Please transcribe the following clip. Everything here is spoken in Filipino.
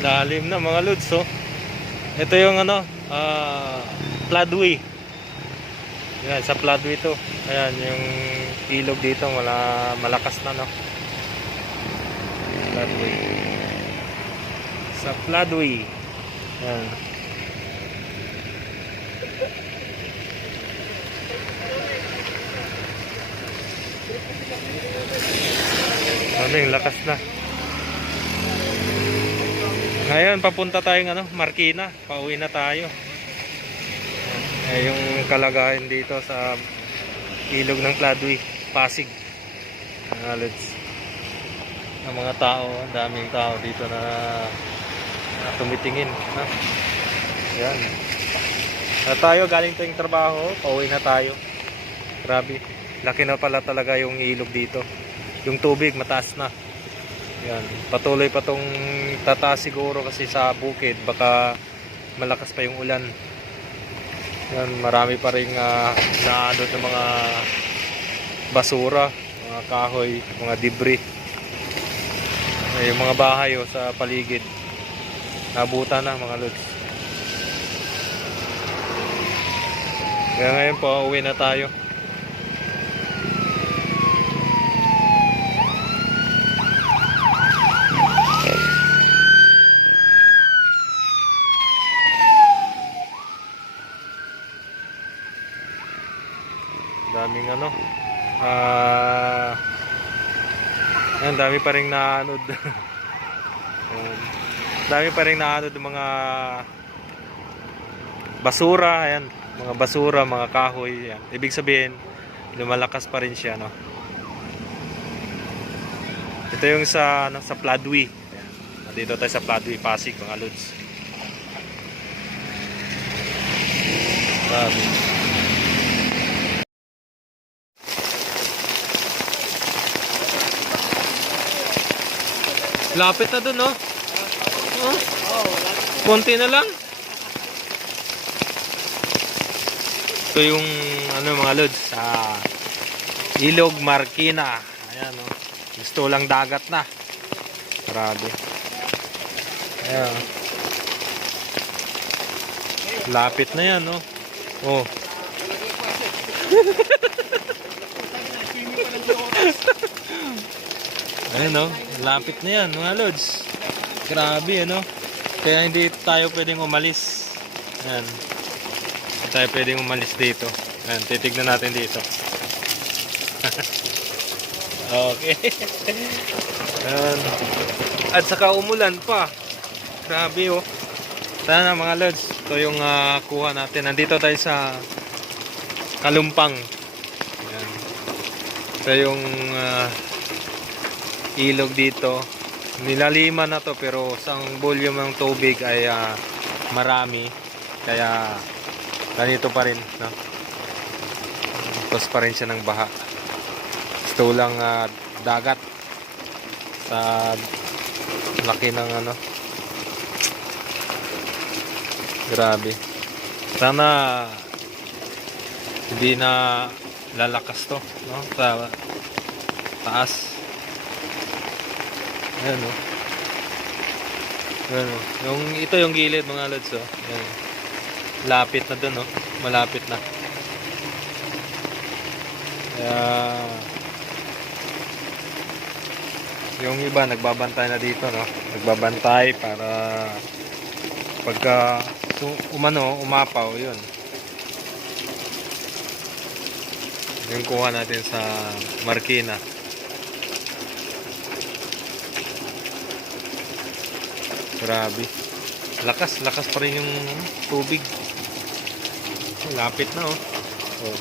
Lalim na mga lods, oh. Ito yung ano, floodway. Yan, sa floodway to. Ayan, yung ilog dito, malakas na, no? Floodway. Sa floodway. Yan. Maraming lakas na. Ngayon papunta tayong ano, Marikina. Pauwi na tayo. Yung kalagayan dito sa ilog ng Floodway, Pasig. Ang mga tao, daming tao dito na tumitingin. Yan. Tayo galing tayong trabaho, pauwi na tayo. Grabe. Laki na pala talaga yung ilog dito. Yung tubig mataas na. Yan, patuloy pa tong tataas siguro kasi sa bukid baka malakas pa yung ulan. Yan, marami pa ring naano ng mga basura, mga kahoy, mga debris. Yung mga bahay sa paligid nabutan na mga lods. Kaya ngayon po uwi na tayo. Daming ano, yan, dami pa rin naanod. Dami pa rin naanod ng mga basura. Ayan, mga basura, mga kahoy. Yan. Ibig sabihin lumalakas pa rin siya, no? Ito yung sa floodway. Dito tayo sa floodway, Pasig mga lods. Grabe. Lapit na dun, no? Oh, konti na lang. Ito yung ano mga lods, sa ilog Marikina. Ayan, no? Gusto lang dagat na. Grabe. Ayan. Lapit na yan, no? Oh. Ayan, no? Lapit na yan mga lods. Grabe, ano? Kaya hindi tayo pwedeng umalis. Ayan. Hindi tayo pwedeng umalis dito. Ayan, titignan natin dito. Okay. Ayan. At saka umulan pa. Grabe, oh. Sana mga lods, ito yung kuha natin. Nandito tayo sa Kalumpang. Ayan. Ito yung ilog dito. Nilaliman na to pero ang volume ng tubig ay marami, kaya ganito pa rin, no? Tapos pa rin siya ng baha. Gusto lang dagat sa laki ng ano. Grabe. Sana hindi na lalakas to, no? Sa taas. Ayan, oh. Ayan, oh. Ito yung gilid mga lods, oh. Ayan. Lapit na dun, oh. Malapit na. Kaya yung iba nagbabantay na dito, no? Nagbabantay para pagka umapaw, yun. Yung kuha natin sa Marikina. Grabe. Lakas pa rin yung tubig. Lapit na, oh. Oh.